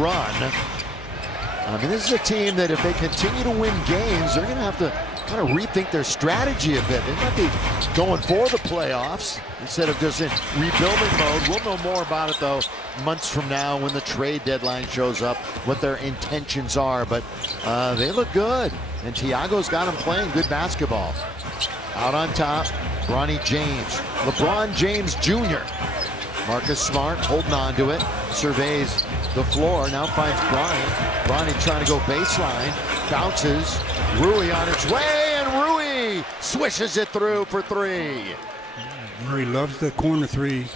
run. I mean, this is a team that if they continue to win games, they're going to have to kind of rethink their strategy a bit. They might be going for the playoffs instead of just in rebuilding mode. We'll know more about it, though, months from now when the trade deadline shows up, what their intentions are. But they look good, and Thiago's got them playing good basketball. Out on top, Bronny James, LeBron James Jr. Marcus Smart holding on to it, surveys the floor, now finds Bronny. Bronny trying to go baseline, bounces. Rui on its way, and Rui swishes it through for three. He loves the corner three.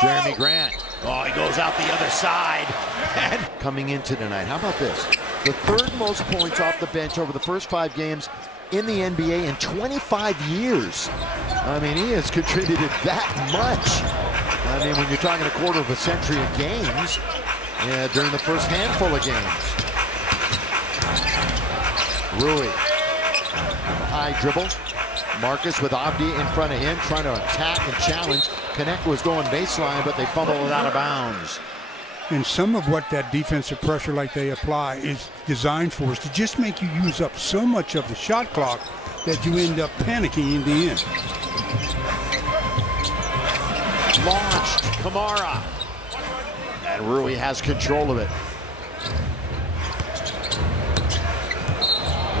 Jeremy Grant. Oh, he goes out the other side. And coming into tonight, how about this? The third most points off the bench over the first 5 games in the NBA in 25 years. I mean, he has contributed that much. I mean, when you're talking a quarter of a century of games, during the first handful of games. Rui, high dribble. Marcus with Abdi in front of him, trying to attack and challenge. Connect was going baseline, but they fumbled it out of bounds. And some of what that defensive pressure like they apply is designed for is to just make you use up so much of the shot clock that you end up panicking in the end. Launched, Kamara. And Rui has control of it.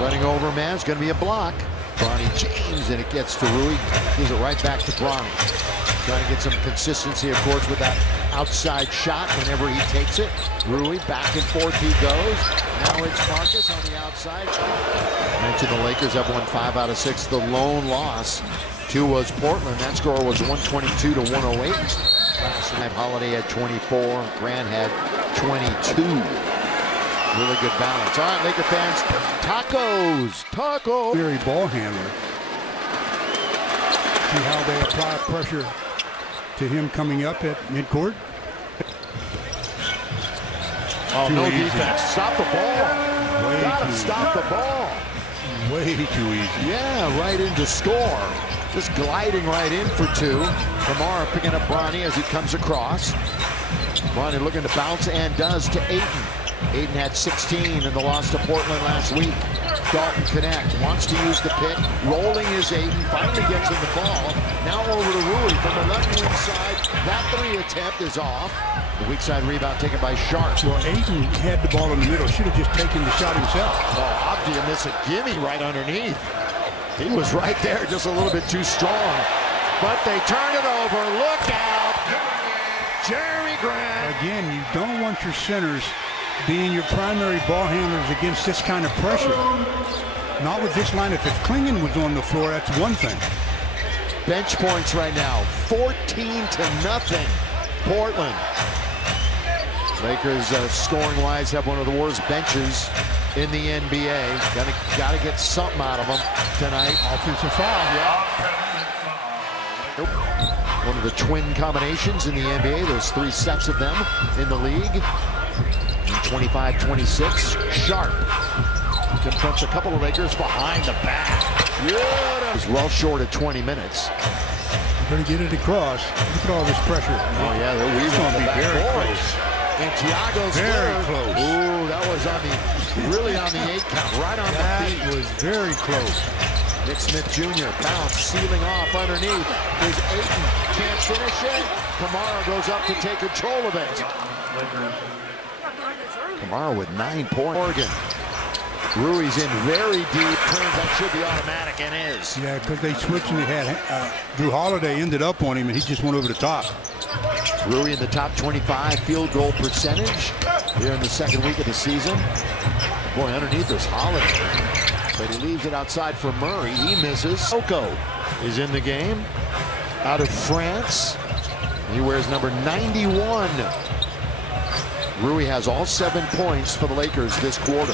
Running over man, it's going to be a block. Bronny James, and it gets to Rui. Gives it right back to Bronny. Trying to get some consistency, of course, with that outside shot whenever he takes it. Rui, back and forth he goes. Now it's Marcus on the outside. Mentioned the Lakers have won 5 out of 6. The lone loss, 2 was Portland. That score was 122 to 108. Last night, Holiday had 24. Grant had 22. Really good balance. All right, Laker fans, tacos. Very ball handler. See how they apply pressure to him coming up at midcourt. Oh, no defense. Stop the ball. Gotta stop the ball. Way too easy. Yeah, right into score. Just gliding right in for 2. Kamara picking up Bronny as he comes across. Bronny looking to bounce and does to Ayton. Ayton had 16 in the loss to Portland last week. Dalton Connect wants to use the pick. Rolling is Ayton. Finally gets in the ball. Now over to Rui from the left-hand side. That 3 attempt is off. The weak side rebound taken by Sharp. Well, Ayton had the ball in the middle. Should have just taken the shot himself. Oh, Abdi missed a gimme right underneath. He was right there, just a little bit too strong. But they turn it over. Look out. Jeremy Grant. Again, you don't want your centers being your primary ball handlers against this kind of pressure. Not with this lineup. If Klingon was on the floor, that's one thing. Bench points right now, 14-0, Portland. Lakers scoring-wise have one of the worst benches in the NBA. Gotta get something out of them tonight. Offensive foul. Yeah. One of the twin combinations in the NBA. There's 3 sets of them in the league. 25-26, Sharp confronts a couple of Lakers behind the back. Yeah, he's well short of 20 minutes. Better get it across. Look at all this pressure. Oh yeah, they're weaving on the very backboard. close. And Thiago's very third. close. Ooh, that was on the really on the 8 count, right on that the beat. was very close. Nick Smith Jr. bounce, sealing off underneath. Is Ayton can't finish it. Kamara goes up to take control of it. Kamara with 9 points. Oregon. Rui's in very deep. Turns that should be automatic and is. Yeah, because they switched and they had Drew Holiday ended up on him and he just went over the top. Rui in the top 25 field goal percentage here in the 2nd week of the season. Boy, underneath is Holiday. But he leaves it outside for Murray. He misses. Soko is in the game. Out of France. He wears number 91. Rui has all 7 points for the Lakers this quarter.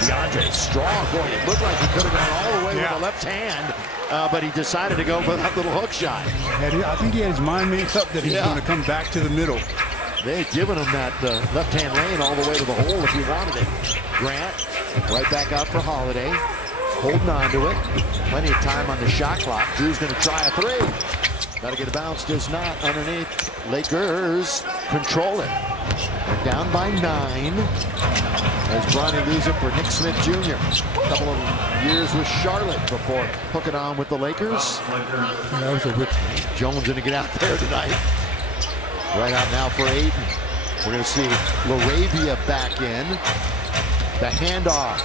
DeAndre strong. Boy, it looked like he could have gone all the way with the left hand, but he decided to go for that little hook shot. I think he had his mind made up that he's going to come back to the middle. They had given him that left-hand lane all the way to the hole if he wanted it. Grant right back out for Holiday. Holding on to it. Plenty of time on the shot clock. Drew's going to try a 3. Got to get a bounce. Does not underneath. Lakers control it. They're down by 9 as Bronny leaves it for Nick Smith Jr. A couple of years with Charlotte before hooking on with the Lakers. That was a rip. Jones going to get out there tonight. Right out now for Ayton. We're going to see Laravia back in. The handoff.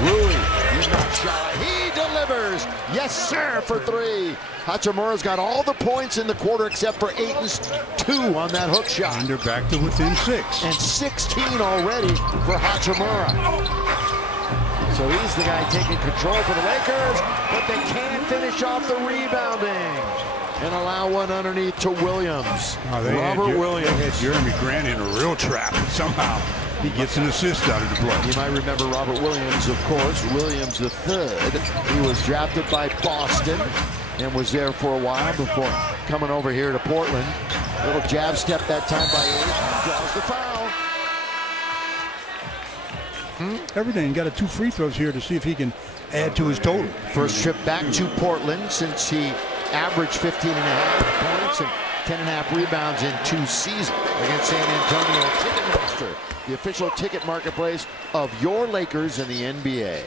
Rui, he's not shy. He delivers. Yes, sir, for 3. Hachimura's got all the points in the quarter except for Ayton's 2 on that hook shot. And they're back to within 6. And 16 already for Hachimura. So he's the guy taking control for the Lakers, but they can't finish off the rebounding and allow one underneath to Williams. Robert Williams. They had Jeremy Grant in a real trap, and somehow he gets an assist out of the play. You might remember Robert Williams, of course, Williams III. He was drafted by Boston and was there for a while before coming over here to Portland. Little jab step that time by Ayton, draws the foul. Everything got 2 free throws here to see if he can add to his total. First trip back to Portland since he averaged 15.5 points and 10.5 rebounds in 2 seasons against San Antonio. Ticketmaster, the official ticket marketplace of your Lakers in the NBA.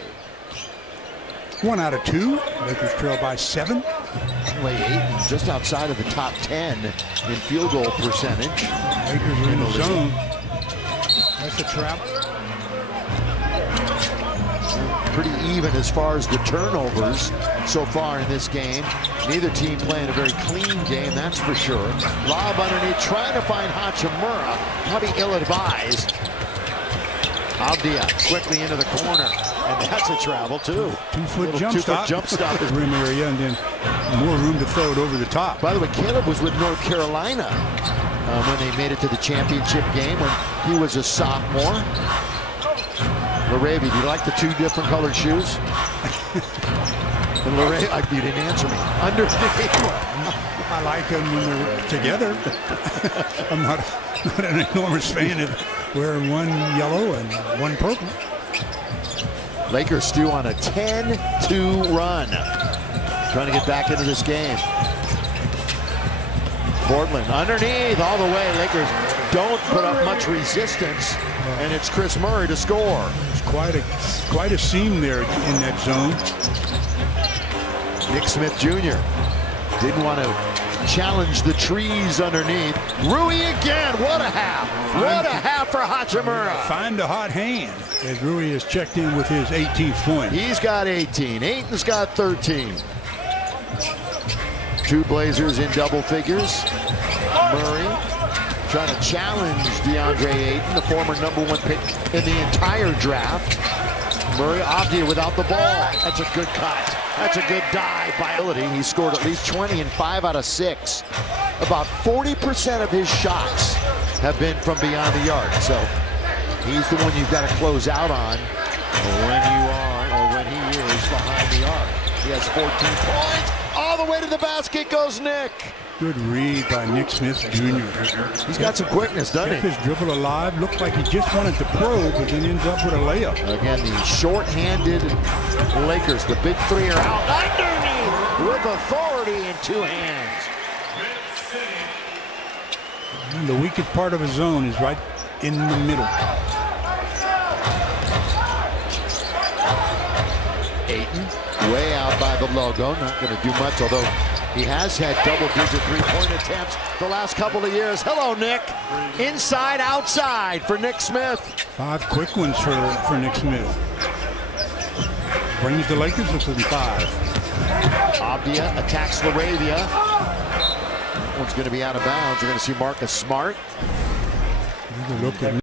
1 out of 2. Lakers trail by 7. Ayton just outside of the top 10 in field goal percentage. Lakers are in the zone. That's a trap. Pretty even as far as the turnovers so far in this game. Neither team playing a very clean game, that's for sure. Lob underneath, trying to find Hachimura. Probably ill-advised. Avdia quickly into the corner, and that's a travel too. 2-foot jump stop. Jump stop. Rim area, and then more room to throw it over the top. By the way, Caleb was with North Carolina when they made it to the championship game when he was a sophomore. Laravia, do you like the 2 different colored shoes? And Laravia, you didn't answer me. I like them when they're together. I'm not an enormous fan of wearing one yellow and one purple. Lakers still on a 10-2 run. Trying to get back into this game. Portland underneath all the way. Lakers don't put up much resistance. And it's Chris Murray to score. There's quite a seam there in that zone. Nick Smith Jr. didn't want to challenge the trees underneath. Rui again. What a half. What a half for Hachimura. Find a hot hand as Rui is checked in with his 18th point. He's got 18. Ayton's got 13. 2 Blazers in double figures. Murray trying to challenge DeAndre Ayton, the former #1 pick in the entire draft. Murray, Avdia without the ball. That's a good cut. That's a good dive by Ability. He scored at least 20 in 5 out of 6. About 40% of his shots have been from beyond the arc. So he's the one you've got to close out on when you are, or when he is behind the arc. He has 14 points. All the way to the basket goes Nick. Good read by Nick Smith Jr. He's got some quickness, doesn't he? Kept his dribble alive. Looked like he just wanted to probe, but then ends up with a layup. Again, the short-handed Lakers. The big 3 are out underneath with authority in 2 hands. And the weakest part of his zone is right in the middle. Ayton, way out by the logo. Not going to do much, although he has had double-digit 3-point attempts the last couple of years. Hello, Nick. Inside, outside for Nick Smith. 5 quick ones for Nick Smith. Brings the Lakers within 5. Avdia attacks Laravia. That one's going to be out of bounds. You're going to see Marcus Smart. Look at